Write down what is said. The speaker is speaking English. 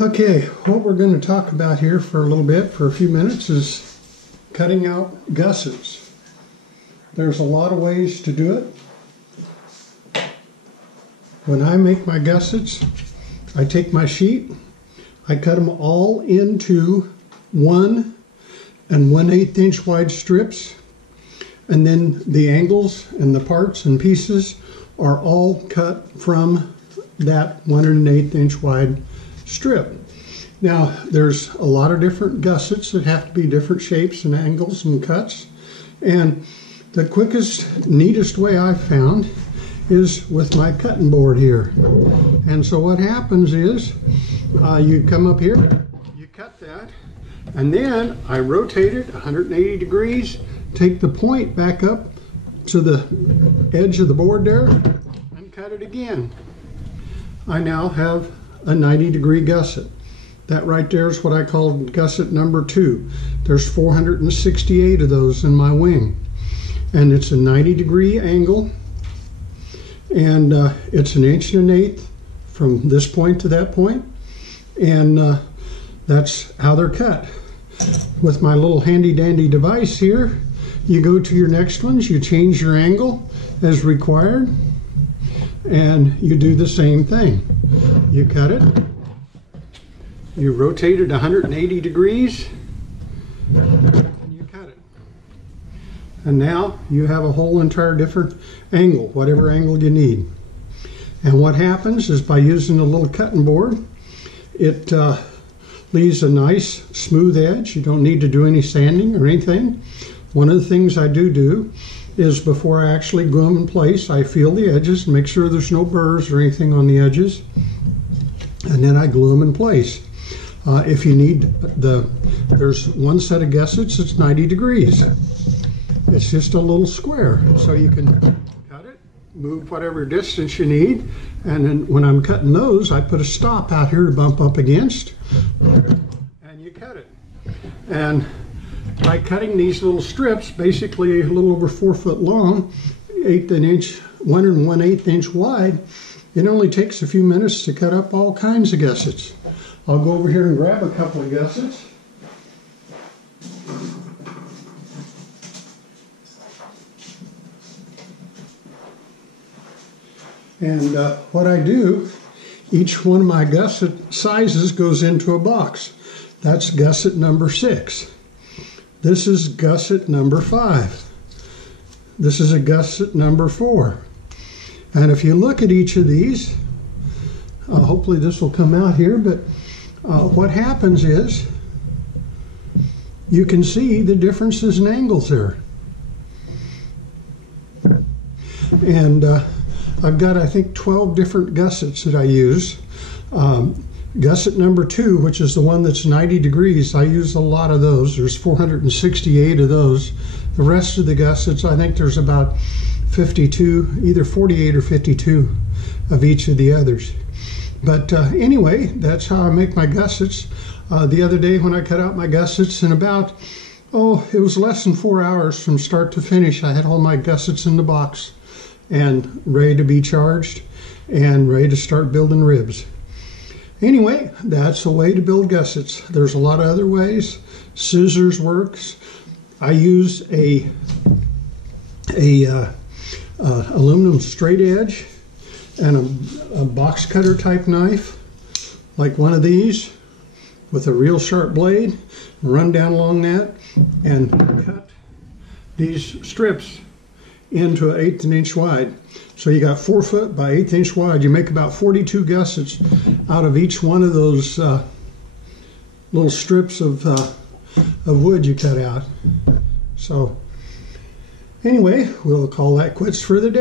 Okay, what we're going to talk about here for a little bit, for a few minutes, is cutting out gussets. There's a lot of ways to do it. When I make my gussets, I take my sheet, I cut them all into 1 1/8 inch wide strips, and then the angles and the parts and pieces are all cut from that 1 1/8 inch wide strip. Now, there's a lot of different gussets that have to be different shapes and angles and cuts, and the quickest, neatest way I've found is with my cutting board here. And so what happens is you come up here, you cut that, and then I rotate it 180 degrees, take the point back up to the edge of the board there, and cut it again. I now have a 90-degree gusset. That right there is what I call gusset number 2. There's 468 of those in my wing. And it's a 90-degree angle, and it's 1 1/8 inches from this point to that point, and that's how they're cut. With my little handy-dandy device here, you go to your next ones, you change your angle as required, and you do the same thing. You cut it, you rotate it 180 degrees, and you cut it. And now you have a whole entire different angle, whatever angle you need. And what happens is, by using a little cutting board, it leaves a nice smooth edge. You don't need to do any sanding or anything. One of the things I do is, before I actually glue them in place, I feel the edges and make sure there's no burrs or anything on the edges, and then I glue them in place. If you need there's one set of gussets that's 90 degrees. It's just a little square, so you can cut it, move whatever distance you need, and then when I'm cutting those, I put a stop out here to bump up against, and you cut it. And by cutting these little strips, basically a little over 4 foot long, 1 1/8 inch wide, it only takes a few minutes to cut up all kinds of gussets. I'll go over here and grab a couple of gussets. And what I do, each one of my gusset sizes goes into a box. That's gusset number 6. This is gusset number 5. This is a gusset number 4. And if you look at each of these, hopefully this will come out here, but what happens is you can see the differences in angles there. And I've got, I think, 12 different gussets that I use. Gusset number 2, which is the one that's 90 degrees, I use a lot of those. There's 468 of those. The rest of the gussets, I think there's about 52, either 48 or 52 of each of the others. But anyway, that's how I make my gussets. The other day when I cut out my gussets, in about, it was less than 4 hours from start to finish, I had all my gussets in the box and ready to be charged and ready to start building ribs. Anyway, that's a way to build gussets. There's a lot of other ways. Scissors works. I use a aluminum straight edge and a box cutter type knife, like one of these, with a real sharp blade. Run down along that and cut these strips into an 1/8 inch wide. So you got 4 foot by 1/8 inch wide. You make about 42 gussets out of each one of those little strips of wood you cut out. So anyway, we'll call that quits for the day.